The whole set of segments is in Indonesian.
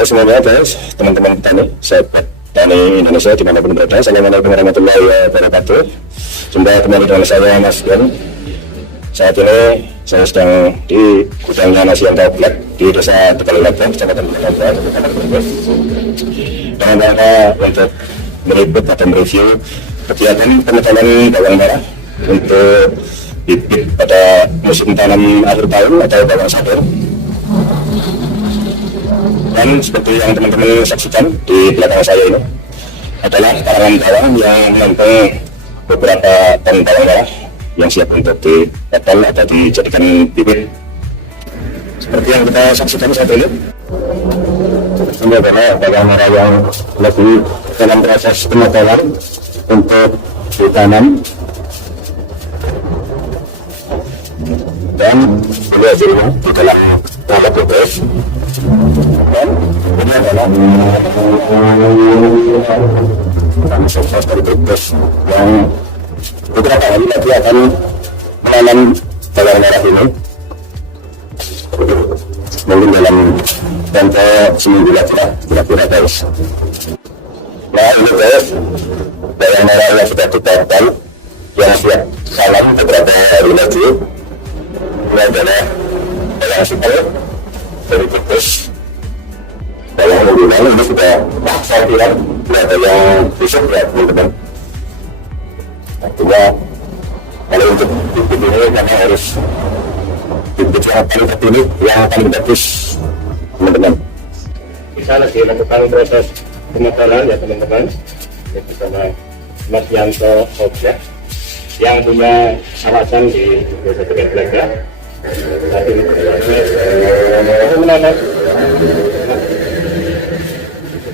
Halo semuanya guys, teman-teman petani, sahabat tani Indonesia dimanapun berada. Assalamualaikum warahmatullahi wabarakatuh. Jumpa kembali dengan saya Mas Don. Saat ini saya sedang di gudangnya Nasi Yanto Black di Desa Tegalilabang, Kecamatan Tegalilabang, Kabupaten Brebes. Dan ada untuk meliput atau mereview kegiatan penanaman bawang merah untuk bibit pada musim tanam akhir tahun atau bawang sadar. Dan seperti yang teman-teman saksikan di belakang saya ini adalah karangan bawang yang menampung beberapa ton bawang merah yang siap untuk dipotong atau dijadikan bibit. Seperti yang kita saksikan saat ini, ini adalah bawang merah yang lagi dalam proses pemotongan untuk ditanam. Dan ini hasilnya di dalam tabak bebas. Dan ini adalah kami sukses dari bebas yang beberapa hari lagi akan menanam bawang merah ini. Mungkin dalam tempo seminggu lagi lah, kira-kira guys. Nah ini guys, bawang merah yang sudah dipotong, yang siap salam beberapa hari lagi. Ini adalah bawang super dari bebas. Bawang menggunakan ini sudah saya bilang ada yang besok ya teman-teman. Artinya kalau untuk bibit ini kami harus bibit yang paling terpilih, yang paling bagus teman-teman. Bisa lagi lakukan proses pemotongan ya teman-teman, ya, bersama Mas Yanto Objek yang punya kawasan di Desa Tegalilabang. Tapi menanam.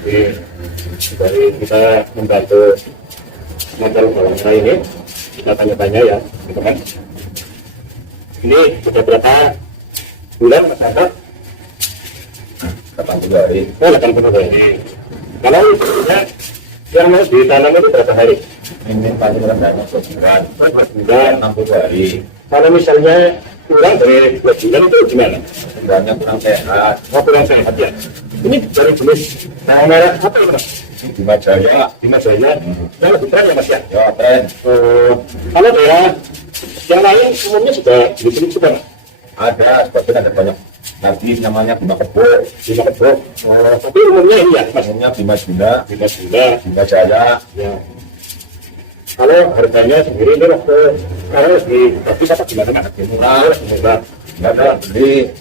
Jadi dari kita membantu modal bawang merah ini, kita tanya-tanya ya teman-teman. Ini sudah berapa bulan Mas Yanto? 80 hari. Oh 80 hari. Kalau ya, yang mau ditanam itu berapa hari? Ini paling rendah 2 bulan, 60 hari. Kalau misalnya kurang dari 2 bulan itu gimana? Sebenarnya kurang sehat. Oh kurang sehat ya. Ini dari jenis bawang merah apa ya Mas? Bima Jaya. Bima Jaya. Yang lebih tren ya Mas ya? Ya tren. Kalau daerah yang lain umumnya sudah jenis-jenis juga Mas? Ada, sebagian ada banyak. Nanti namanya Bima Kebo. Bima Kebo. Tapi umumnya ini ya Mas? Umumnya Bima Junda. Bima Junda. Bima Jaya. Ya. Kalau harganya sendiri ini waktu harus dibagi apa gimana Mas? Murah. Nggak ada beli.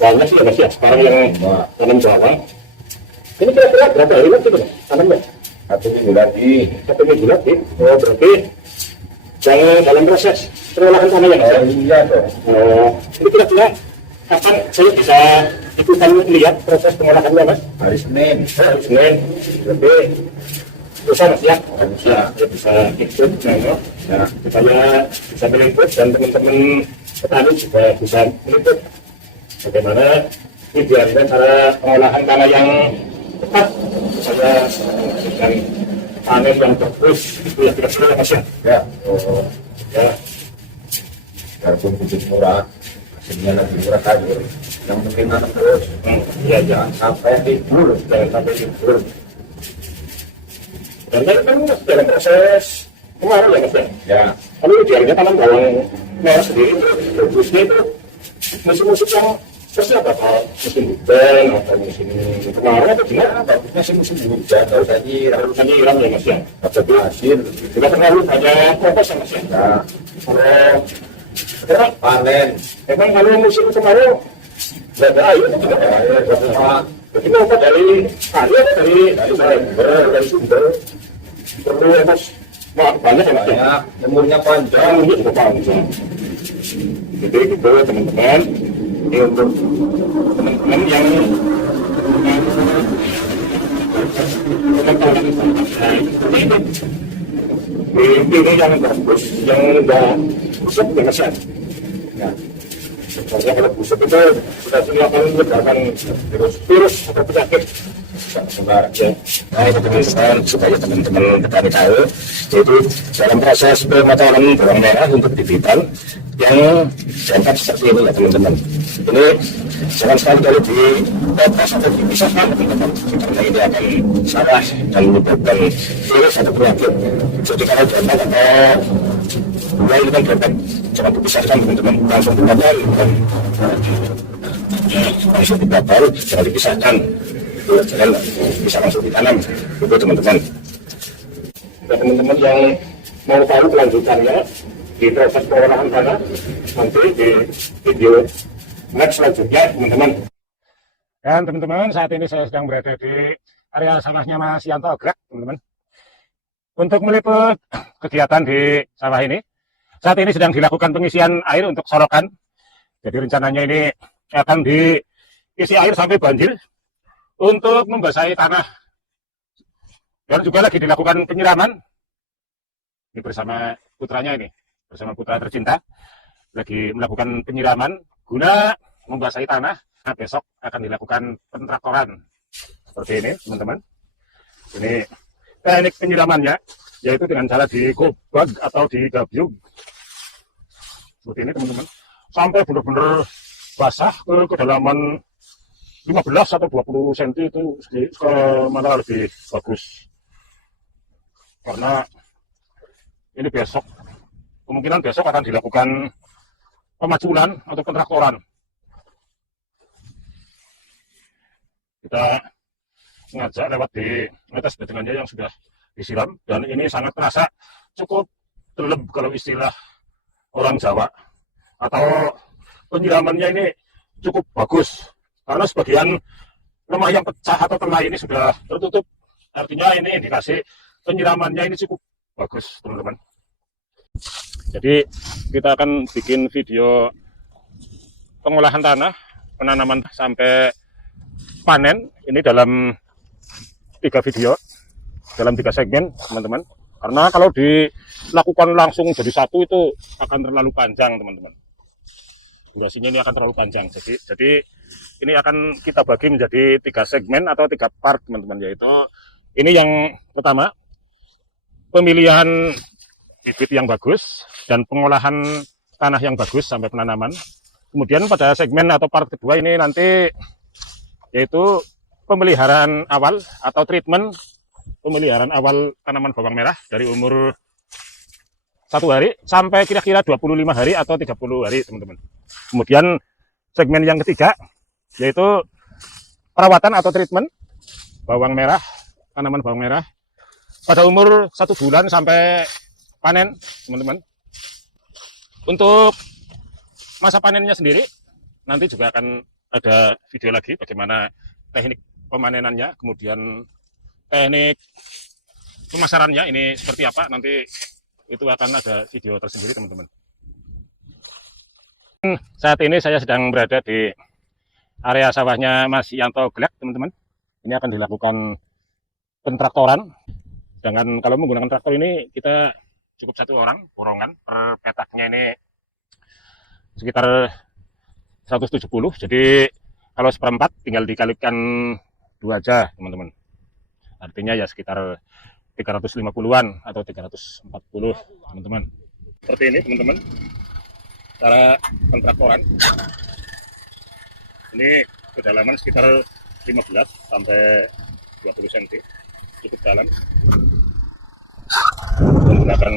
Bawangnya sih ya Mas ya, sekarang yang tanam bawang. Ini kira-kira berapa hari Mas itu tanamnya? 1 minggu lagi. 1 minggu lagi? Oh berarti jangan dalam proses pengolahan tanah ya Mas ya? Iya dong. Oh, ini kira-kira kapan saya bisa ikutan lihat proses pengolahannya Mas? Hari Senin. Hari Senin. Berarti bisa Mas ya? Bisa ikut ya, supaya bisa meliput dan teman-teman petani juga bisa meliput bagaimana idealnya cara pengolahan tanah yang tepat supaya dengan panen yang bagus itu ya kira-kira Mas ya? Ya. Oh, ya. Walaupun bibit murah, hasilnya lebih murah sayur. Yang mungkin nanam terus. Iya, jangan sampai tidur, jangan sampai tidur. Dan kan dalam proses kemarau ya Mas ya? Ya. Kalau idealnya tanam bawang merah sendiri bagusnya itu musim-musim yang seperti apa? Musim hujan atau musim kemarau atau gimana? Bagusnya sih musim hujan, harusnya nyiram ya Mas ya? Tapi hasil tidak terlalu banyak propos ya Mas ya? Ya. Sekarang panen. Memang kalau musim kemarau nggak ada air itu juga ada air. Jadi mau dari air atau dari sumber? Perlu ya Mas? Banyak ya Mas ya? Umurnya panjang, umurnya juga panjang. Jadi gitu teman-teman. Ini untuk teman-teman yang ini yang bagus, yang udah busuk ya Mas ya? Ya. Soalnya kalau busuk itu sudah melakukan ledakan virus atau penyakit sebar ya. Nah itu teman-teman supaya teman-teman petani tahu, jadi dalam proses pemotongan bawang merah untuk bibitan yang dampak seperti ini ya teman-teman. Ini Jangan sekali-kali dipotong atau dipisahkan teman-teman, karena ini akan salah dan menyebabkan virus atau penyakit. Jadi kalau datang atau dua ini kan datang, jangan dipisahkan teman-teman, langsung dibakar dan langsung dibakar, jangan dipisahkan. Jangan bisa langsung ditanam itu teman-teman. Nah, teman-teman yang mau tahu kelanjutannya di proses pengolahan tanah nanti di video next selanjutnya teman-teman. Dan teman-teman, saat ini saya sedang berada di area sawahnya Mas Yanto Greg teman-teman. Untuk meliput kegiatan di sawah ini, saat ini sedang dilakukan pengisian air untuk sorokan. Jadi rencananya ini akan diisi air sampai banjir untuk membasahi tanah, dan juga lagi dilakukan penyiraman. Ini bersama putranya, ini bersama putra tercinta lagi melakukan penyiraman guna membasahi tanah. Nah, besok akan dilakukan pentraktoran seperti ini teman-teman. Ini teknik penyiramannya yaitu dengan cara digobag atau digabyuk seperti ini teman-teman, sampai benar-benar basah ke kedalaman 15 atau 20 cm itu mana lebih bagus, karena ini besok kemungkinan besok akan dilakukan pemaculan atau pentraktoran. Kita ngajak lewat di atas bedengannya yang sudah disiram, dan ini sangat terasa cukup delep kalau istilah orang Jawa, atau penyiramannya ini cukup bagus. Karena sebagian lemah yang pecah atau tengah ini sudah tertutup, artinya ini indikasi penyiramannya ini cukup bagus teman-teman. Jadi kita akan bikin video pengolahan tanah, penanaman sampai panen ini dalam 3 video, dalam 3 segmen teman-teman. Karena kalau dilakukan langsung jadi satu itu akan terlalu panjang teman-teman. Durasinya ini akan terlalu panjang. Jadi ini akan kita bagi menjadi 3 segmen atau 3 part teman-teman, yaitu ini yang pertama, pemilihan bibit yang bagus dan pengolahan tanah yang bagus sampai penanaman. Kemudian pada segmen atau part kedua ini nanti yaitu pemeliharaan awal atau treatment pemeliharaan awal tanaman bawang merah dari umur 1 hari sampai kira-kira 25 hari atau 30 hari teman-teman. Kemudian segmen yang ketiga yaitu perawatan atau treatment bawang merah, tanaman bawang merah pada umur 1 bulan sampai panen teman-teman. Untuk masa panennya sendiri nanti juga akan ada video lagi bagaimana teknik pemanenannya, kemudian teknik pemasarannya ini seperti apa, nanti itu akan ada video tersendiri teman-teman. Saat ini saya sedang berada di area sawahnya Mas Yanto Greg teman-teman. Ini akan dilakukan pentraktoran. Dengan kalau menggunakan traktor ini kita cukup 1 orang borongan, per petaknya ini sekitar 170. Jadi kalau seperempat tinggal dikalikan 2 aja teman-teman. Artinya ya sekitar 350-an atau 340 teman-teman. Seperti ini teman-teman cara pentraktoran. Ini kedalaman sekitar 15 sampai 20 cm, cukup dalam. Menggunakan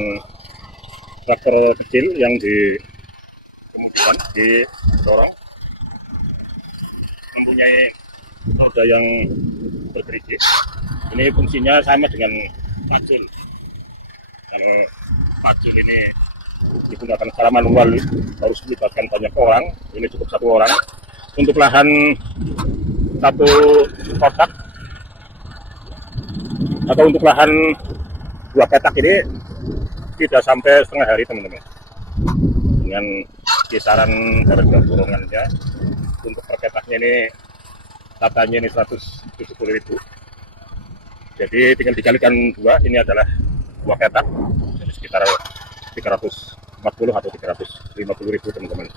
traktor kecil yang dikemudikan didorong, mempunyai roda yang bergerigi. Ini fungsinya sama dengan pacul. Kalau pacul ini digunakan secara manual harus melibatkan banyak orang, ini cukup 1 orang. Untuk lahan 1 kotak atau untuk lahan 2 petak ini tidak sampai setengah hari teman-teman. Dengan kisaran harga borongannya untuk per petaknya ini katanya ini 170.000. Jadi tinggal dikalikan 2, ini adalah 2 petak, jadi sekitar 340 atau 350.000 teman-teman.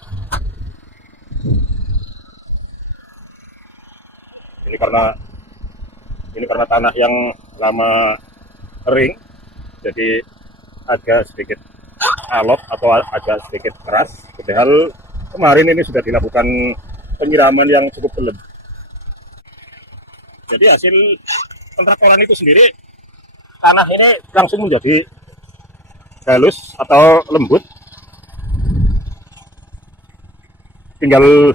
Ini karena tanah yang lama kering, jadi agak sedikit alot atau agak sedikit keras. Padahal kemarin ini sudah dilakukan penyiraman yang cukup berlebihan. Jadi hasil pentrakolan itu sendiri, tanah ini langsung menjadi halus atau lembut, tinggal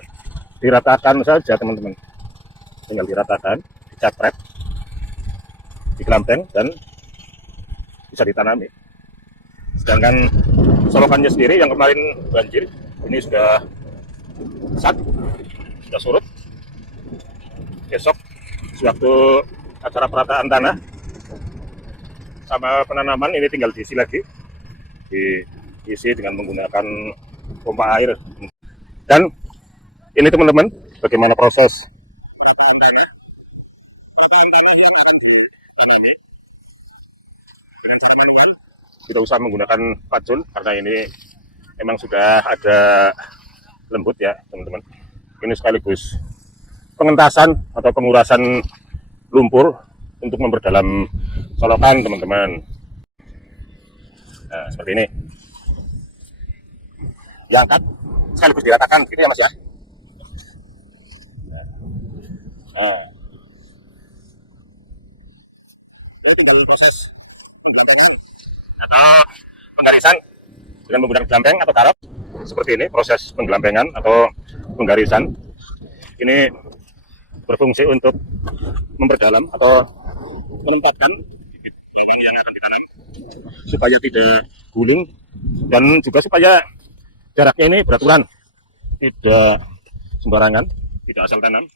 diratakan saja teman-teman, tinggal diratakan, dicapret, digelampeng dan bisa ditanami. Sedangkan solokannya sendiri yang kemarin banjir ini sudah surut. Besok sewaktu acara perataan tanah sama penanaman ini tinggal diisi lagi, diisi dengan menggunakan pompa air. Dan ini teman-teman, bagaimana proses perataan tanah yang akan ditanami dengan cara manual. Tidak usah menggunakan pacul karena ini memang sudah ada lembut ya teman-teman. Ini sekaligus pengentasan atau pengurasan lumpur untuk memperdalam solokan teman-teman. Nah, seperti ini. Diangkat sekaligus diratakan gitu ya Mas ya. Nah. Ini tinggal proses penggelampengan atau penggarisan dengan menggunakan gelampeng atau karop. Seperti ini proses penggelampengan atau penggarisan. Ini berfungsi untuk memperdalam atau menempatkan bibit yang akan ditanam supaya tidak guling dan juga supaya jaraknya ini beraturan, tidak sembarangan, tidak asal tanam.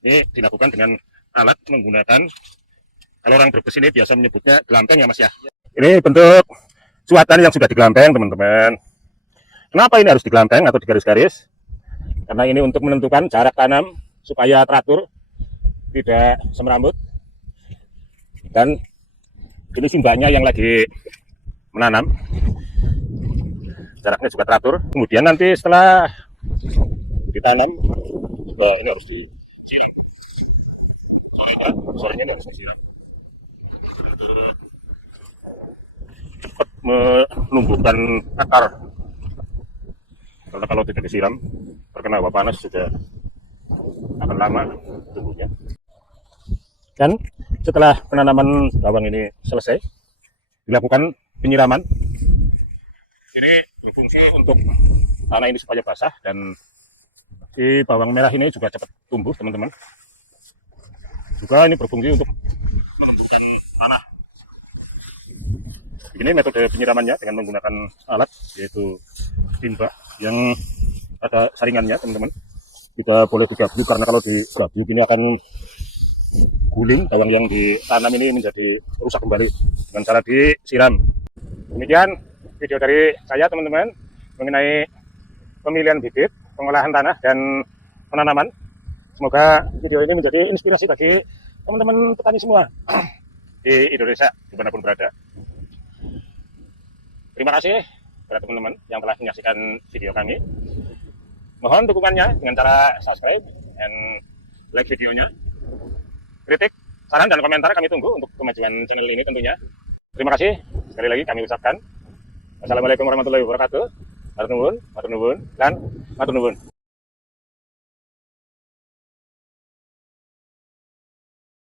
Ini dilakukan dengan alat menggunakan, kalau orang Brebes ini biasa menyebutnya gelampeng ya Mas ya. Ini bentuk suatan yang sudah digelampeng teman-teman. Kenapa ini harus digelampeng atau digaris-garis? Karena ini untuk menentukan jarak tanam supaya teratur, tidak semerawut. Dan ini simbahnya yang lagi menanam, jaraknya juga teratur. Kemudian nanti setelah ditanam, juga ini harus disiram. Sorenya ini harus disiram. Cepat menumbuhkan akar. Karena kalau tidak disiram, terkena hawa panas sudah akan lama tumbuhnya. Dan setelah penanaman bawang ini selesai, dilakukan penyiraman. Ini berfungsi untuk tanah ini supaya basah dan si bawang merah ini juga cepat tumbuh teman-teman. Juga ini berfungsi untuk menumbuhkan tanah. Ini metode penyiramannya dengan menggunakan alat yaitu timba yang ada saringannya teman-teman. Tidak boleh digabyuk karena kalau digabyuk ini akan guling, bawang yang ditanam ini menjadi rusak kembali dengan cara disiram. Demikian video dari saya teman-teman mengenai pemilihan bibit, pengolahan tanah dan penanaman. Semoga video ini menjadi inspirasi bagi teman-teman petani semua di Indonesia dimanapun berada. Terima kasih kepada teman-teman yang telah menyaksikan video kami. Mohon dukungannya dengan cara subscribe dan like videonya. Kritik, saran, dan komentar kami tunggu untuk kemajuan channel ini tentunya. Terima kasih sekali lagi kami ucapkan. Wassalamualaikum warahmatullahi wabarakatuh. Matur nuwun, dan matur nuwun.